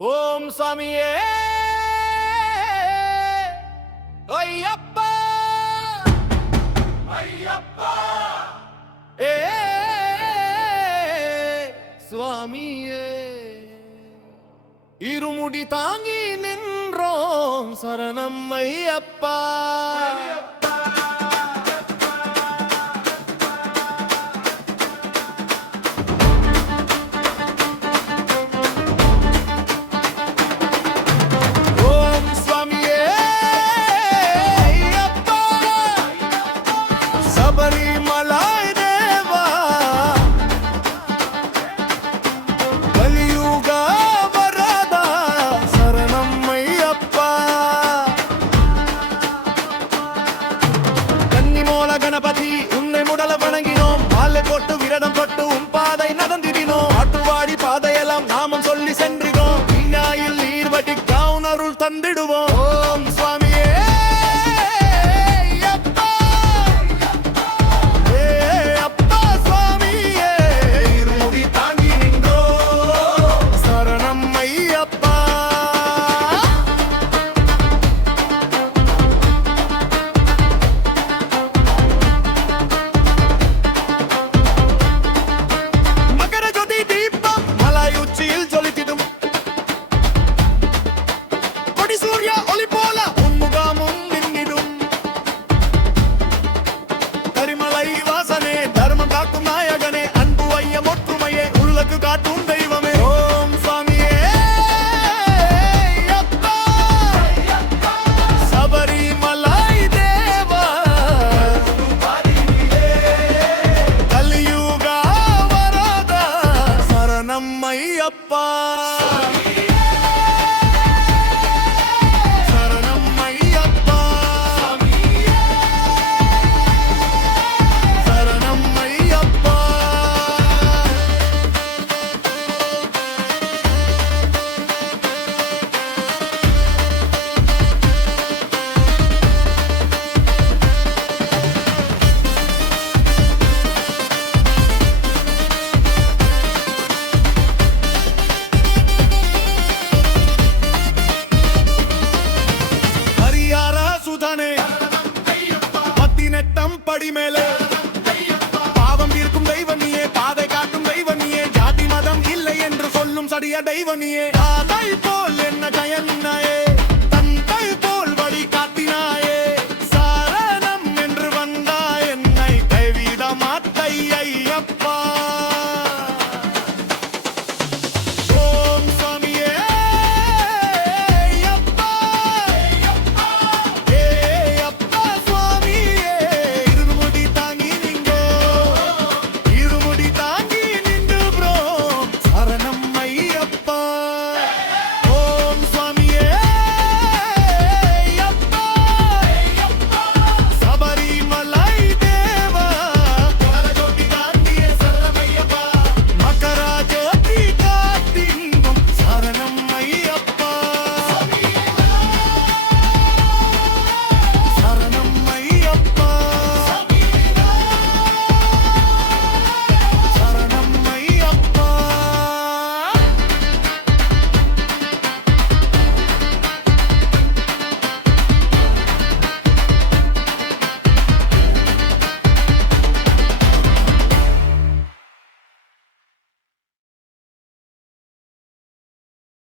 ஓம் சாமியே ஐயப்பா ஐயப்பா ஏ சுவாமியே இருமுடி தாங்கி நின்றோம் சரணம் ஐயப்பா கணபதி உன்னை முடல வணங்கினோம் மாலை போட்டு விரதம் தொட்டு உன் பாதை நடந்திடினோம் ஆட்டுவாடி பாதையெல்லாம் நாமம் சொல்லி சென்றினோம் வீணாயில் நீர் வட்டி கவுனருள் தந்திடுவோம் ஓம் சுவாமியே அப்பா சுவாமியே இருமுடி தாங்கி நின்றோ சரணம் ஐயப்பா காட்டும் தெய்வமே ஓம் சாமியே அப்பா சபரிமலை தேவா கலியுக வரத சரணம் ஐயப்பா படி மேலே பாவம் தீர்க்கும் தெய்வனியே பாதை காட்டும் தெய்வனியே ஜாதி மதம் இல்லை என்று சொல்லும் சடிய தெய்வனியே தாதை போல் என்ன கயன்னாயே தந்தை போல் வழி காட்டு